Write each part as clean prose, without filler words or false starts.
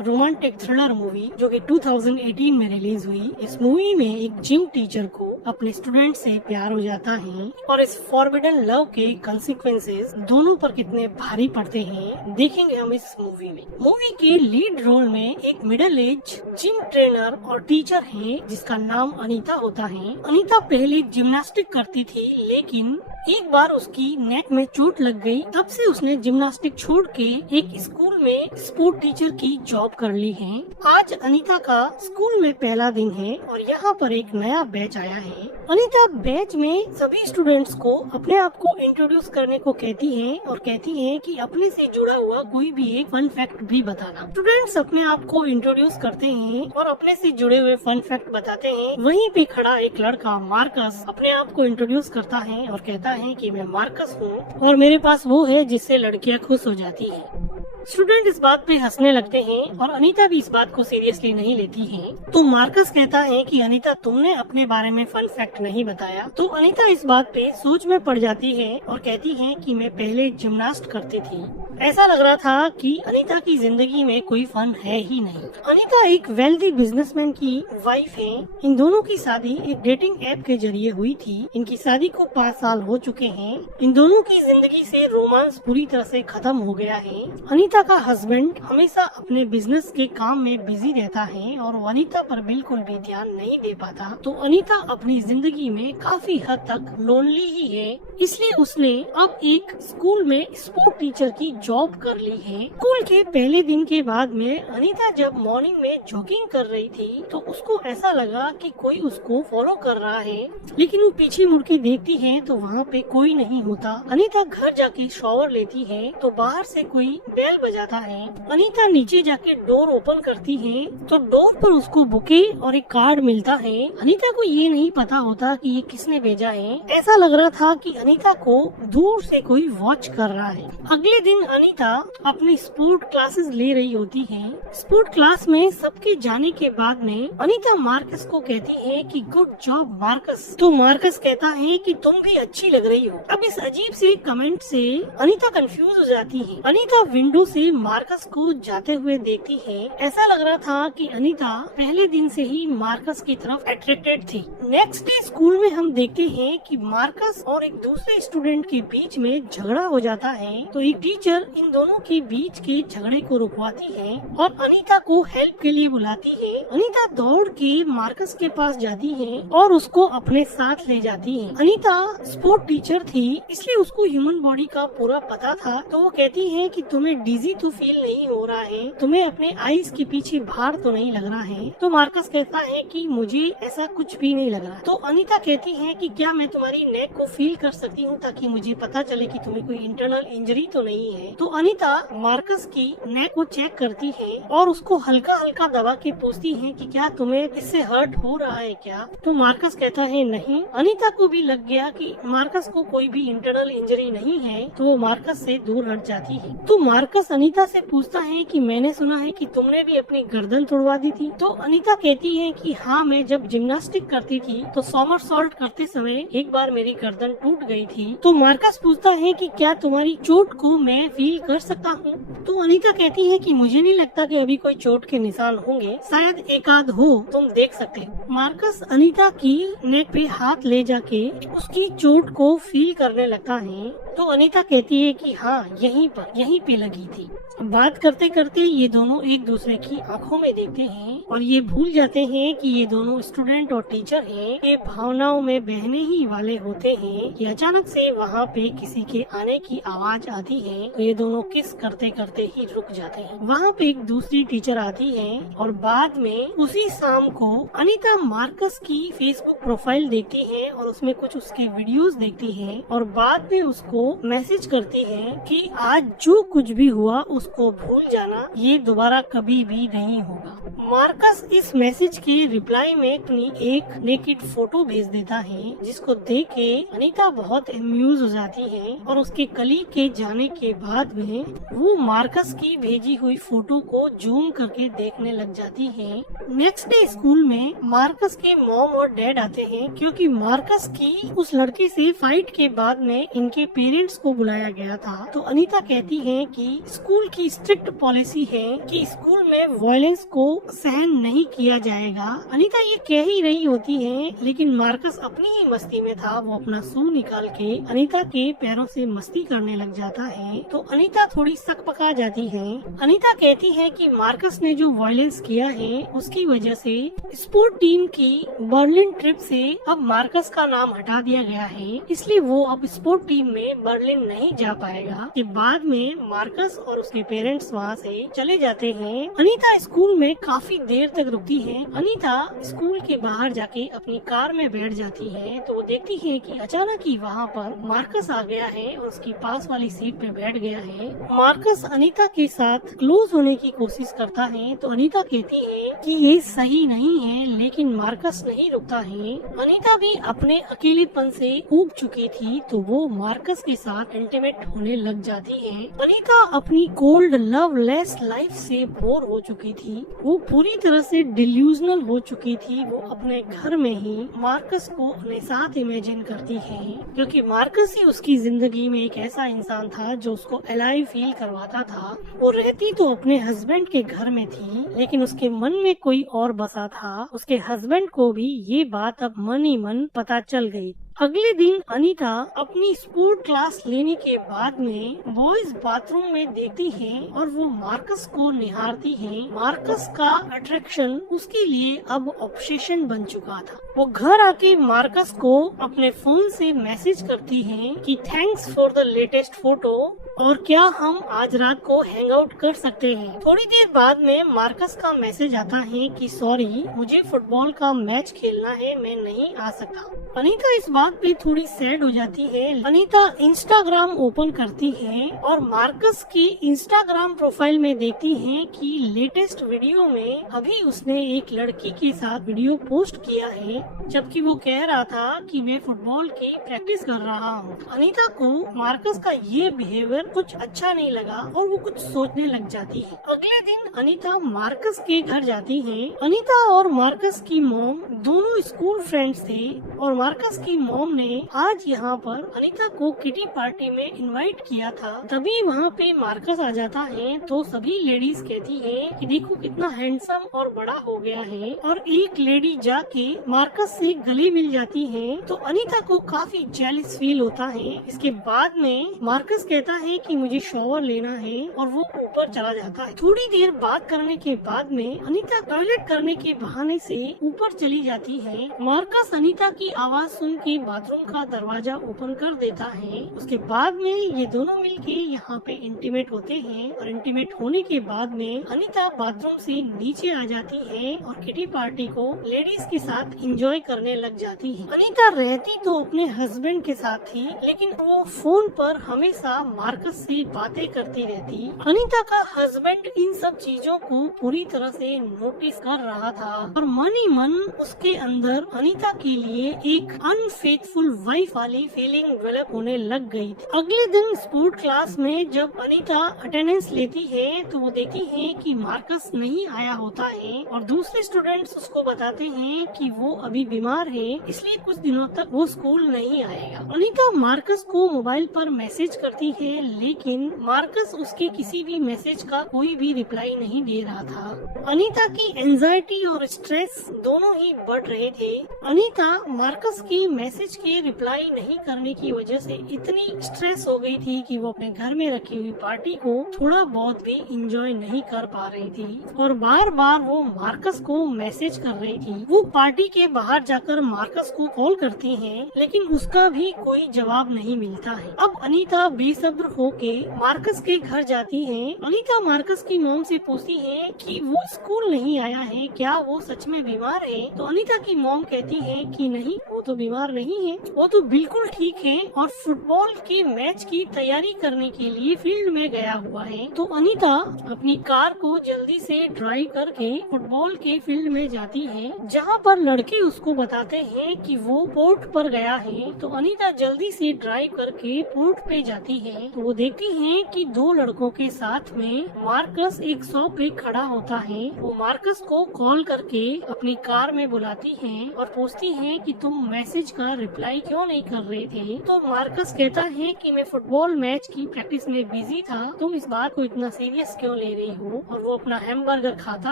Romantic thriller movie जो कि 2018 में रिलीज हुई। इस मूवी में एक जिम टीचर को अपने स्टूडेंट से प्यार हो जाता है और इस फॉरबिडन लव के कंसिक्वेंसेस दोनों पर कितने भारी पड़ते हैं देखेंगे हम इस मूवी में। मूवी के लीड रोल में एक मिडिल एज जिम ट्रेनर और टीचर है जिसका नाम अनीता होता है। अनीता पहले जिम्नास्टिक करती थी, लेकिन एक बार उसकी नेक में चोट लग गई। तब से उसने जिम्नास्टिक छोड़ के एक स्कूल में स्पोर्ट टीचर की जॉब कर ली है। आज अनीता का स्कूल में पहला दिन है और यहाँ पर एक नया बैच आया है। अनीता बैच में सभी स्टूडेंट्स को अपने आप को इंट्रोड्यूस करने को कहती है और कहती है कि अपने से जुड़ा हुआ कोई भी एक फन फैक्ट भी बताना। स्टूडेंट्स अपने आप को इंट्रोड्यूस करते हैं और अपने से जुड़े हुए फन फैक्ट बताते हैं। वहीं पे खड़ा एक लड़का मार्कस अपने आप को इंट्रोड्यूस करता है और कहता है कि मैं मार्कस हूँ और मेरे पास वो है जिससे लड़कियाँ खुश हो जाती है। स्टूडेंट इस बात पे हंसने लगते हैं और अनीता भी इस बात को सीरियसली नहीं लेती है। तो मार्कस कहता है कि अनीता तुमने अपने बारे में फन फैक्ट नहीं बताया। तो अनीता इस बात पे सोच में पड़ जाती है और कहती है कि मैं पहले जिम्नास्ट करती थी। ऐसा लग रहा था कि अनीता की जिंदगी में कोई फन है ही नहीं। अनीता एक वेल्दी बिजनेसमैन की वाइफ है। इन दोनों की शादी एक डेटिंग ऐप के जरिए हुई थी। इनकी शादी को 5 साल हो चुके हैं। इन दोनों की जिंदगी से रोमांस पूरी तरह से खत्म हो गया है। अनीता का हस्बैंड हमेशा अपने बिजनेस के काम में बिजी रहता है और अनीता पर बिल्कुल भी ध्यान नहीं दे पाता। तो अनीता अपनी जिंदगी में काफी हद तक लोनली ही है, इसलिए उसने अब एक स्कूल में स्पोर्ट टीचर की जॉब कर ली है। स्कूल के पहले दिन के बाद में अनीता जब मॉर्निंग में जॉगिंग कर रही थी तो उसको ऐसा लगा कि कोई उसको फॉलो कर रहा है, लेकिन वो पीछे मुड़ के देखती है तो वहाँ पे कोई नहीं होता। अनीता घर जाके शॉवर लेती है तो बाहर से कोई बेल बजाता है। अनीता नीचे जाके डोर ओपन करती है तो डोर पर उसको बुके और एक कार्ड मिलता है। अनीता को ये नहीं पता होता कि ये किसने भेजा है। ऐसा लग रहा था कि अनीता को दूर से कोई वॉच कर रहा है। अगले दिन अनीता अपनी स्पोर्ट क्लासेस ले रही होती है। स्पोर्ट क्लास में सबके जाने के बाद में अनीता मार्कस को कहती है कि गुड जॉब मार्कस। तो मार्कस कहता है कि तुम भी अच्छी लग रही हो। अब इस अजीब से कमेंट से अनीता कंफ्यूज हो जाती है। अनीता विंडो से मार्कस को जाते हुए देखती है। ऐसा लग रहा था कि अनीता पहले दिन से ही मार्कस की तरफ अट्रैक्टेड थी। नेक्स्ट डे स्कूल में हम देखते हैं कि मार्कस और एक दूसरे स्टूडेंट के बीच में झगड़ा हो जाता है। तो एक टीचर इन दोनों के बीच के झगड़े को रुकवाती है और अनीता को हेल्प के लिए बुलाती है। अनीता दौड़ के मार्कस के पास जाती है और उसको अपने साथ ले जाती है। अनीता स्पोर्ट टीचर थी, इसलिए उसको ह्यूमन बॉडी का पूरा पता था। तो वो कहती है कि तुम्हें डिजी तो फील नहीं हो रहा है, तुम्हें अपने आईज के पीछे भार तो नहीं लग रहा है। तो मार्कस कहता है कि मुझे ऐसा कुछ भी नहीं लग रहा। तो अनीता कहती है कि क्या मैं तुम्हारी नेक को फील कर सकती हूँ ताकि मुझे पता चले कि तुम्हें कोई इंटरनल इंजरी तो नहीं है। तो अनीता मार्कस की नेक को चेक करती है और उसको हल्का हल्का दबा के पूछती है कि क्या तुम्हें इससे हर्ट हो रहा है क्या। तो मार्कस कहता है नहीं। अनीता को भी लग गया कि मार्कस को कोई भी इंटरनल इंजरी नहीं है, तो वो मार्कस से दूर हट जाती है। तो मार्कस अनीता से पूछता है कि मैंने सुना है कि तुमने भी अपनी गर्दन तोड़वा दी थी। तो अनीता कहती है कि हाँ, मैं जब जिम्नास्टिक करती थी तो सॉमरसॉल्ट करते समय एक बार मेरी गर्दन टूट गई थी। तो मार्कस पूछता है कि क्या तुम्हारी चोट को मैं फील कर सकता हूँ। तो अनीता कहती है कि मुझे नहीं लगता कि अभी कोई चोट के निशान होंगे, शायद एक आध हो, तुम देख सकते हो। मार्कस अनीता की नेक पे हाथ ले जाके उसकी चोट को फील करने लगता है। तो अनीता कहती है कि हाँ, यहीं पे लगी थी। बात करते करते ये दोनों एक दूसरे की आंखों में देखते हैं और ये भूल जाते हैं कि ये दोनों स्टूडेंट और टीचर हैं। ये भावनाओं में बहने ही वाले होते हैं कि अचानक से वहाँ पे किसी के आने की आवाज आती है। तो ये दोनों किस करते करते ही रुक जाते हैं। वहाँ पे एक दूसरी टीचर आती है और बाद में उसी शाम को अनीता मार्कस की फेसबुक प्रोफाइल देखती है और उसमें कुछ उसके वीडियोस देखती है और बाद में उसको मैसेज करती है कि आज जो कुछ भी हुआ उसको भूल जाना, ये दोबारा कभी भी नहीं होगा। मार्कस इस मैसेज के रिप्लाई में अपनी एक नेकेड फोटो भेज देता है, जिसको देख के अनीता बहुत अम्यूज हो जाती है और उसके कलीग के जाने के बाद में वो मार्कस की भेजी हुई फोटो को जूम करके देखने लग जाती है। नेक्स्ट डे स्कूल में मार्कस के मॉम और डैड आते हैं, क्योंकि मार्कस की उस लड़के से फाइट के बाद में इनके पेरेंट्स को बुलाया गया था। तो अनीता कहती है कि स्कूल की स्ट्रिक्ट पॉलिसी है कि स्कूल में वायलेंस को सहन नहीं किया जाएगा। अनीता ये कह ही रही होती है, लेकिन मार्कस अपनी ही मस्ती में था। वो अपना शू निकाल के अनीता के पैरों से मस्ती करने लग जाता है। तो अनीता थोड़ी सकपका जाती है। अनीता कहती है कि मार्कस ने जो वायलेंस किया है उसकी वजह से स्पोर्ट टीम की बर्लिन ट्रिप से अब मार्कस का नाम हटा दिया गया है, इसलिए वो अब स्पोर्ट टीम में बर्लिन नहीं जा पाएगा। के बाद में मार्कस और उसके पेरेंट्स वहाँ से चले जाते हैं। अनीता स्कूल में काफी देर तक रुकती है। अनीता स्कूल के बाहर जाके अपनी कार में बैठ जाती है, तो वो देखती है कि अचानक ही वहाँ पर मार्कस आ गया है और उसकी पास वाली सीट पे बैठ गया है। मार्कस अनीता के साथ क्लोज होने की कोशिश करता है, तो अनीता कहती है कि ये सही नहीं है, लेकिन मार्कस नहीं रुकता है। अनीता भी अपने अकेलेपन से ऊब चुकी थी, तो वो मार्कस के साथ इंटीमेट होने लग जाती है। अनीता अपनी कोल्ड लवलेस लाइफ से बोर हो चुकी थी। वो पूरी तरह से डिल्यूजनल हो चुकी थी। वो अपने घर में ही मार्कस को अपने साथ इमेजिन करती है, क्योंकि मार्कस ही उसकी जिंदगी में एक ऐसा इंसान था जो उसको अलाइव फील करवाता था। वो रहती तो अपने हस्बैंड के घर में थी, लेकिन उसके मन में कोई और बसा था। उसके हस्बैंड को भी ये बात अब मन ही मन पता चल गई। अगले दिन अनीता अपनी स्पोर्ट क्लास लेने के बाद में बॉयज बाथरूम में देखती है और वो मार्कस को निहारती है। मार्कस का अट्रैक्शन उसके लिए अब ऑब्सेशन बन चुका था। वो घर आके मार्कस को अपने फोन से मैसेज करती है कि thanks for the latest photo, और क्या हम आज रात को हैंग आउट कर सकते हैं। थोड़ी देर बाद में मार्कस का मैसेज आता है कि सॉरी, मुझे फुटबॉल का मैच खेलना है, मैं नहीं आ सकता। अनीता इस बात पे थोड़ी सैड हो जाती है। अनीता इंस्टाग्राम ओपन करती है और मार्कस की इंस्टाग्राम प्रोफाइल में देखती है कि लेटेस्ट वीडियो में अभी उसने एक लड़की के साथ वीडियो पोस्ट किया है, जबकि वो कह रहा था कि मैं फुटबॉल की प्रैक्टिस कर रहा हूँ। अनीता को मार्कस का ये बिहेवियर कुछ अच्छा नहीं लगा और वो कुछ सोचने लग जाती है। अगले दिन अनीता मार्कस के घर जाती है। अनीता और मार्कस की मॉम दोनों स्कूल फ्रेंड्स थे और मार्कस की मॉम ने आज यहाँ पर अनीता को किटी पार्टी में इनवाइट किया था। तभी वहाँ पे मार्कस आ जाता है, तो सभी लेडीज कहती है कि देखो कितना हैंडसम और बड़ा हो गया है, और एक लेडी जाके मार्कस से गले मिल जाती है। तो अनीता को काफी जेलस फील होता है। इसके बाद में मार्कस कहता है कि मुझे शॉवर लेना है और वो ऊपर चला जाता है। थोड़ी देर बात करने के बाद में अनीता टॉयलेट करने के बहाने से ऊपर चली जाती है। मार्कस अनीता की आवाज सुन के बाथरूम का दरवाजा ओपन कर देता है। उसके बाद में ये दोनों मिलके यहाँ पे इंटीमेट होते हैं, और इंटीमेट होने के बाद में अनीता बाथरूम से नीचे आ जाती है और किटी पार्टी को लेडीज के साथ एंजॉय करने लग जाती है। अनीता रहती तो अपने हस्बैंड के साथ थी, लेकिन वो फोन पर हमेशा मार्कस से बातें करती रहती। अनीता का हस्बैंड इन सब चीजों को पूरी तरह से नोटिस कर रहा था और मन ही मन उसके अंदर अनीता के लिए एक अनफेथफुल वाइफ वाली फीलिंग डेवलप होने लग गई थी। अगले दिन स्पोर्ट क्लास में जब अनीता अटेंडेंस लेती है, तो वो देखती है कि मार्कस नहीं आया होता है और दूसरे स्टूडेंट्स उसको बताते हैं कि वो अभी बीमार है, इसलिए कुछ दिनों तक वो स्कूल नहीं आएगा। अनीता मार्कस को मोबाइल पर मैसेज करती है, लेकिन मार्कस उसके किसी भी मैसेज का कोई भी रिप्लाई नहीं दे रहा था। अनीता की एंजाइटी और स्ट्रेस दोनों ही बढ़ रहे थे। अनीता मार्कस के मैसेज के रिप्लाई नहीं करने की वजह से इतनी स्ट्रेस हो गई थी कि वो अपने घर में रखी हुई पार्टी को थोड़ा बहुत भी एंजॉय नहीं कर पा रही थी और बार बार वो मार्कस को मैसेज कर रही थी। वो पार्टी के बाहर जाकर मार्कस को कॉल करती है, लेकिन उसका भी कोई जवाब नहीं मिलता है। अब अनीता बेसब्र होके मार्कस के घर जाती है। अनीता मार्कस की मॉम से पूछती है कि वो स्कूल नहीं आया है, क्या वो सच में बीमार है? तो अनीता की मॉम कहती है कि नहीं, वो तो बीमार नहीं है, वो तो बिल्कुल ठीक है और फुटबॉल के मैच की तैयारी करने के लिए फील्ड में गया हुआ है। तो अनीता अपनी कार को जल्दी से ड्राइव करके फुटबॉल के फील्ड में जाती है, जहाँ पर लड़के उसको बताते हैं कि वो पोर्ट पर गया है। तो अनीता जल्दी से ड्राइव करके पोर्ट पे जाती है। तो वो देखती है कि दो लड़कों के साथ में मार्कस एक शॉप पे खड़ा होता है। वो मार्कस को कॉल करके अपनी कार में बुलाती है और पूछती है कि तुम मैसेज का रिप्लाई क्यों नहीं कर रहे थे? तो मार्कस कहता है कि मैं फुटबॉल मैच की प्रैक्टिस में बिजी था, तुम इस बात को इतना सीरियस क्यों ले रही हो? और वो अपना हैमबर्गर खाता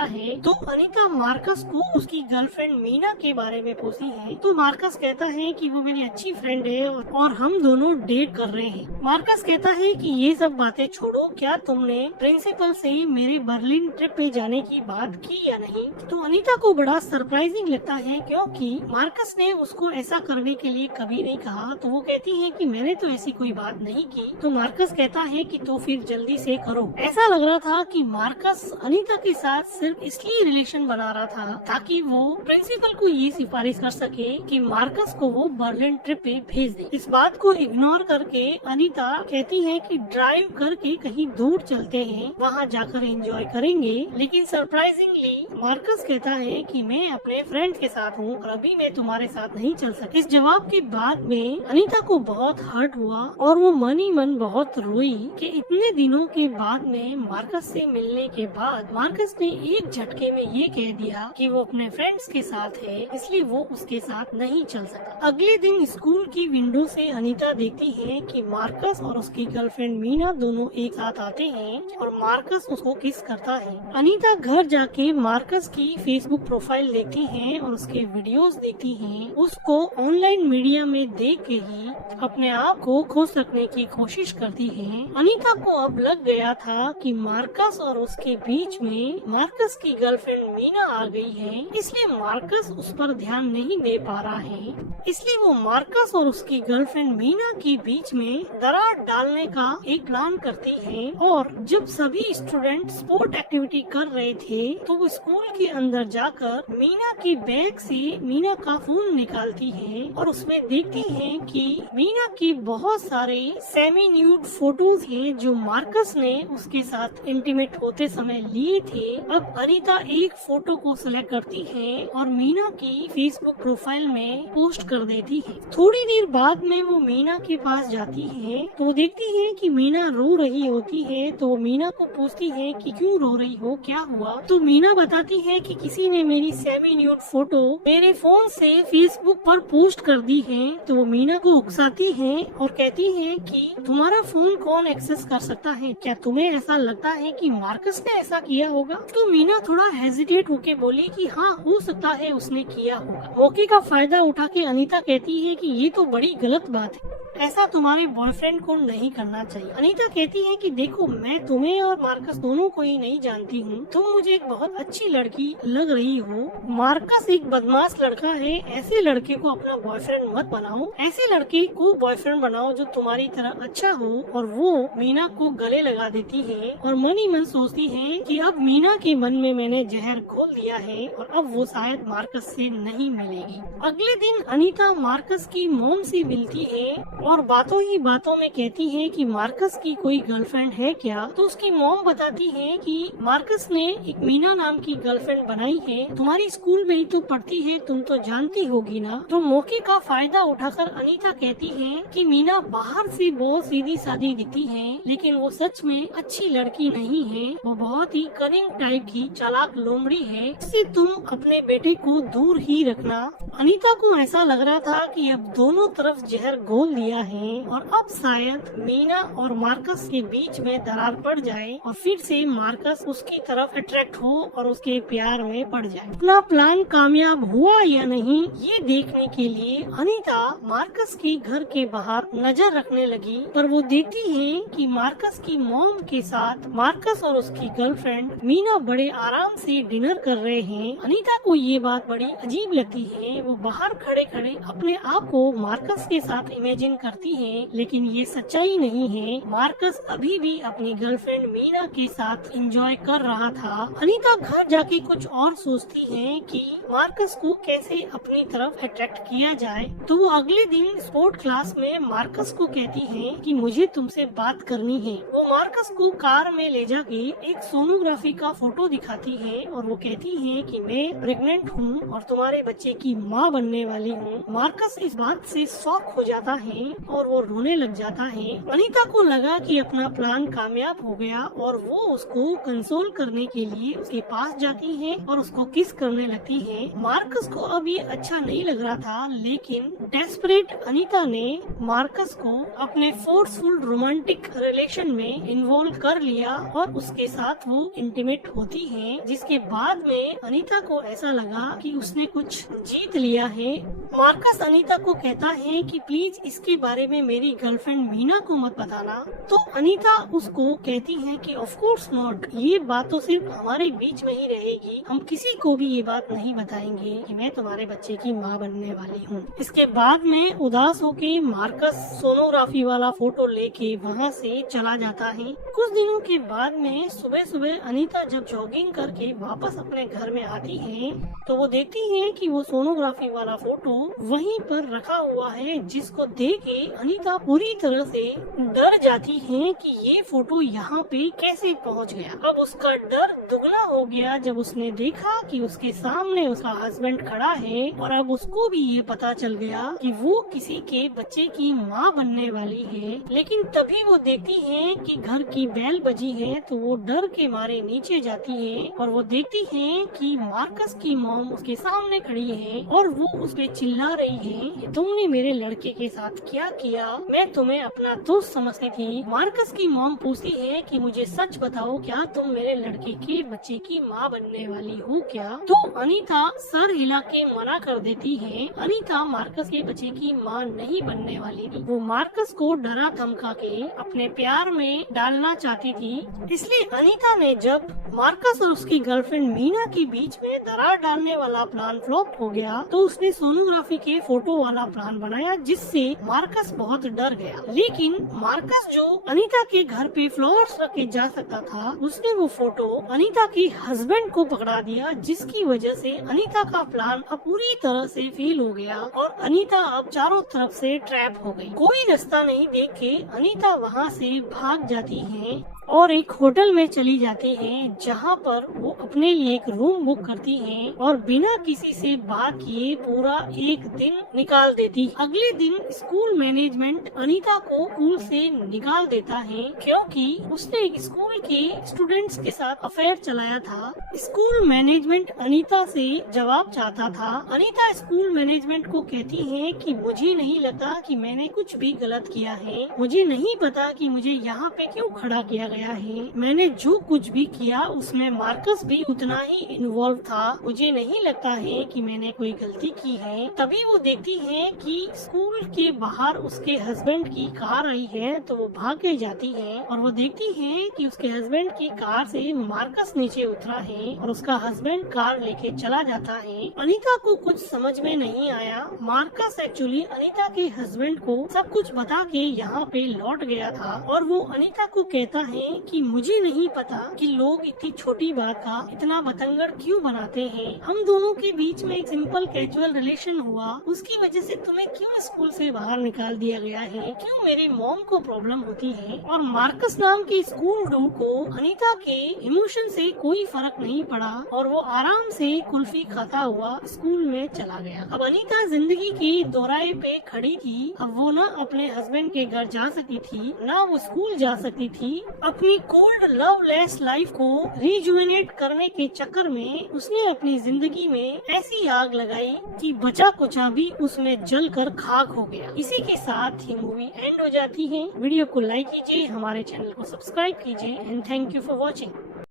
है। तो अनीता मार्कस को उसकी गर्लफ्रेंड मीना के बारे में पूछती है। तो मार्कस कहता है कि वो मेरी अच्छी फ्रेंड है और हम दोनों डेट कर रहे हैं। मार्कस कहता है कि ये सब बातें छोड़ो, क्या तुमने प्रिंसिपल से मेरे बर्लिन ट्रिप पे जाने की बात की या नहीं? तो अनीता को बड़ा सरप्राइजिंग लगता है, क्योंकि मार्कस ने उसको ऐसा करने के लिए कभी नहीं कहा। तो वो कहती है कि मैंने तो ऐसी कोई बात नहीं की। तो मार्कस कहता है कि तो फिर जल्दी से करो। ऐसा लग रहा था कि मार्कस अनीता के साथ सिर्फ इसलिए रिलेशन बना रहा था ताकि वो प्रिंसिपल को ये सिफारिश कर सके कि मार्कस को वो बर्लिन ट्रिप पे भेज दे। इस बात को इग्नोर करके अनीता कहती है कि ड्राइव करके कहीं दूर चलते हैं, वहाँ जाकर एंजॉय करेंगे। लेकिन सरप्राइजिंगली मार्कस कहता है कि मैं अपने फ्रेंड के साथ हूँ और अभी मैं तुम्हारे साथ नहीं चल सकती। इस जवाब के बाद में अनीता को बहुत हर्ट हुआ और वो मन ही मन बहुत रोई कि इतने दिनों के बाद में मार्कस से मिलने के बाद मार्कस ने एक झटके में ये कह दिया कि वो अपने फ्रेंड्स के साथ है, इसलिए वो उसके साथ नहीं चल सकता। अगले दिन स्कूल की विंडो से अनीता देखती है कि मार्कस और उसकी गर्लफ्रेंड मीना दोनों एक साथ आते हैं और मार्कस उसको किस करता है। अनीता घर जाके मार्कस की फेसबुक प्रोफाइल देखती है और उसके वीडियोस देखती है। उसको ऑनलाइन मीडिया में देख के ही अपने आप को खुश रखने की कोशिश करती है। अनीता को अब लग गया था कि मार्कस और उसके बीच में मार्कस की गर्लफ्रेंड मीना आ गई है, इसलिए मार्कस उस पर ध्यान नहीं दे पा रहा है। इसलिए वो मार्कस और उसकी गर्लफ्रेंड मीना के बीच में दरार डालने का एक प्लान करती है। और जब सभी स्टूडेंट स्पोर्ट एक्टिविटी कर रहे थे तो वो स्कूल के अंदर जाकर मीना के बैग से मीना का फोन निकालती है और उसमें देखती है कि मीना की बहुत सारे सेमी न्यूड फोटोज हैं जो मार्कस ने उसके साथ इंटीमेट होते समय लिए थे। अब अनीता एक फोटो को सिलेक्ट करती है और मीना की फेसबुक प्रोफाइल में पोस्ट कर देती है। थोड़ी देर बाद में वो मीना के पास जाती है तो वो देखती है कि मीना रो रही होती है। तो वो मीना को पूछती है कि क्यों रो रही हो, क्या हुआ? तो मीना बताती है कि किसी ने मेरी सेमी न्यूड फोटो मेरे फोन से फेसबुक पर पोस्ट कर दी है। तो वो मीना को उकसाती है और कहती है कि तुम्हारा फोन कौन एक्सेस कर सकता है? क्या तुम्हें ऐसा लगता है कि मार्कस ने ऐसा किया होगा? तो मीना थोड़ा हेजिटेट होके बोली कि हाँ, हो सकता है उसने किया होगा। मौके का फायदा उठा के अनीता कहती है कि ये तो बड़ी गलत बात है, ऐसा तुम्हारे बॉयफ्रेंड को नहीं करना चाहिए। अनीता कहती है कि देखो, मैं तुम्हें और मार्कस दोनों को ही नहीं जानती हूँ, तुम मुझे एक बहुत अच्छी लड़की लग रही हो। मार्कस एक बदमाश लड़का है, ऐसे लड़के को अपना बॉयफ्रेंड मत बनाओ। ऐसे लड़के को बॉयफ्रेंड बनाओ जो तुम्हारी तरह अच्छा हो। और वो मीना को गले लगा देती है और मन ही मन सोचती है कि अब मीना के मन में मैंने जहर घोल दिया है और अब वो शायद मार्कस से नहीं मिलेगी। अगले दिन अनीता मार्कस की मॉम से मिलती है और बातों ही बातों में कहती है कि मार्कस की कोई गर्लफ्रेंड है क्या? तो उसकी मॉम बताती है कि मार्कस ने एक मीना नाम की गर्लफ्रेंड बनाई है, तुम्हारी स्कूल में ही तो पढ़ती है, तुम तो जानती होगी ना। तो मौके का फायदा उठाकर अनीता कहती है कि मीना बाहर से बहुत सीधी सादी दिखती है, लेकिन वो सच में अच्छी लड़की नहीं है। वो बहुत ही कनिंग टाइप की चालाक लोमड़ी है, इससे तुम अपने बेटे को दूर ही रखना। अनीता को ऐसा लग रहा था कि अब दोनों तरफ जहर घोल दिया है और अब शायद मीना और मार्कस के बीच में दरार पड़ जाए और फिर से मार्कस उसकी तरफ अट्रैक्ट हो और उसके प्यार में पड़ जाए। अपना प्लान कामयाब हुआ या नहीं, ये देखने के लिए अनीता मार्कस के घर के बाहर नजर रखने लगी, पर वो देखती है कि मार्कस की मॉम के साथ मार्कस और उसकी गर्लफ्रेंड मीना बड़े आराम से डिनर कर रहे हैं। अनीता को ये बात बड़ी अजीब लगती है। वो बाहर खड़े खड़े अपने आप को मार्कस के साथ इमेजिन करती है, लेकिन ये सच्चाई नहीं नहीं है। मार्कस अभी भी अपनी गर्लफ्रेंड मीना के साथ एंजॉय कर रहा था। अनीता घर जाके कुछ और सोचती है कि मार्कस को कैसे अपनी तरफ अट्रैक्ट किया जाए। तो वो अगले दिन स्पोर्ट क्लास में मार्कस को कहती है कि मुझे तुमसे बात करनी है। वो मार्कस को कार में ले जाके एक सोनोग्राफी का फोटो दिखाती है और वो कहती है कि मैं प्रेग्नेंट हूँ और तुम्हारे बच्चे की माँ बनने वाली हूँ। मार्कस इस बात से शॉक हो जाता है और वो रोने लग जाता है। अनीता को लगा कि अपना प्लान कामयाब हो गया और वो उसको कंसोल करने के लिए उसके पास जाती है और उसको किस करने लगती है। मार्कस को अब ये अच्छा नहीं लग रहा था, लेकिन डेस्परेट अनीता ने मार्कस को अपने फोर्सफुल रोमांटिक रिलेशन में इन्वॉल्व कर लिया और उसके साथ वो इंटीमेट होती है, जिसके बाद में अनीता को ऐसा लगा कि उसने कुछ जीत लिया है। मार्कस अनीता को कहता है कि प्लीज इसके बारे में मेरी गर्लफ्रेंड मीना को मत बताना। तो अनीता उसको कहती है कि ऑफ कोर्स नॉट, ये बात तो सिर्फ हमारे बीच में ही रहेगी, हम किसी को भी ये बात नहीं बताएंगे कि मैं तुम्हारे बच्चे की माँ बनने वाली हूँ। इसके बाद में उदास होके मार्कस सोनोग्राफी वाला फोटो लेके वहाँ से चला जाता है। कुछ दिनों के बाद में सुबह सुबह अनीता जब जॉगिंग करके वापस अपने घर में आती है तो वो देखती है कि वो सोनोग्राफी वाला फोटो वहीं पर रखा हुआ है, जिसको देख के अनीता पूरी तरह से डर जाती है कि ये फोटो यहाँ पे कैसे पहुँच गया। अब उसका डर दुगना हो गया जब उसने देखा कि उसके सामने उसका हस्बैंड खड़ा है और अब उसको भी ये पता चल गया कि वो किसी के बच्चे की माँ बनने वाली है। लेकिन तभी वो देखती है कि घर की बेल बजी है तो वो डर के मारे नीचे जाती है और वो देखती है कि मार्कस की मॉम उसके सामने खड़ी है और वो उस पे चिल्ला रही है कि तुमने मेरे लड़के के साथ क्या किया, मैं तुम्हें अपना दोस्त समझती थी। मार्कस की मॉम पूछती है कि मुझे सच बताओ, क्या तुम मेरे लड़के के बच्चे की माँ बनने वाली हो क्या? तो अनीता सर हिला के मना कर देती है। अनीता मार्कस के बच्चे की माँ नहीं बनने वाली थी। वो मार्कस को डरा धमका के अपने प्यार में डालना चाहती थी। इसलिए अनीता ने जब मार्कस और उसकी गर्लफ्रेंड मीना के बीच में दरार डालने वाला प्लान फ्लॉप हो गया तो उसने सोनोग्राफी के फोटो वाला प्लान बनाया, जिससे मार्कस बहुत डर गया। लेकिन मार्कस जो अनीता के घर पे फ्लावर्स रख के जा सकता था, उसने वो फोटो अनीता के हस्बैंड को पकड़ा दिया, जिसकी वजह से अनीता का प्लान अब पूरी तरह से फेल हो गया और अनीता अब चारों तरफ से ट्रैप हो गई। कोई रास्ता नहीं देख के अनीता वहाँ से भाग जाती है और एक होटल में चली जाती है, जहाँ पर वो अपने लिए एक रूम बुक करती है और बिना किसी से बात किए पूरा एक दिन निकाल देती। अगले दिन स्कूल मैनेजमेंट अनीता को स्कूल से निकाल देता है क्योंकि उसने स्कूल के स्टूडेंट्स के साथ अफेयर चलाया था। स्कूल मैनेजमेंट अनीता से जवाब चाहता था। अनीता स्कूल मैनेजमेंट को कहती है कि मुझे नहीं लगता कि मैंने कुछ भी गलत किया है, मुझे नहीं पता कि मुझे यहाँ पे क्यों खड़ा किया गया है, मैंने जो कुछ भी किया उसमें मार्कस भी उतना ही इन्वॉल्व था, मुझे नहीं लगता है कि मैंने कोई गलती की है। तभी वो देखती है कि स्कूल के बाहर उसके हस्बैंड की कार आई है तो वो भाग के जाती है और वो देखती है कि उसके हस्बैंड की कार से मार्कस नीचे उतरा है और उसका हस्बैंड कार लेके चला जाता है। अनीता को कुछ समझ में नहीं आया। मार्कस एक्चुअली अनीता के हस्बैंड को सब कुछ बता के यहाँ पे लौट गया था और वो अनीता को कहता है कि मुझे नहीं पता कि लोग इतनी छोटी बात का इतना बतंगड़ क्यों बनाते हैं। हम दोनों के बीच में एक सिंपल कैजुअल रिलेशन हुआ, उसकी वजह से तुम्हें क्यों स्कूल से बाहर निकाल दिया गया है, क्यों मेरी मॉम को प्रॉब्लम होती है। और मार्कस नाम के स्कूल डूड को अनीता के इमोशन से कोई फर्क नहीं पड़ा और वो आराम से कुल्फी खाता हुआ स्कूल में चला गया। अब अनीता जिंदगी के दोराहे पे खड़ी थी। अब वो न अपने हस्बैंड के घर जा सकती थी, न वो स्कूल जा सकती थी। अपनी कोल्ड लवलेस लाइफ को रिजुवेनेट करने के चक्कर में उसने अपनी जिंदगी में ऐसी आग लगाई कि बचा कुचा भी उसमें जलकर खाक हो गया। इसी के साथ ये मूवी एंड हो जाती है। वीडियो को लाइक कीजिए, हमारे चैनल को सब्सक्राइब कीजिए and thank you for watching.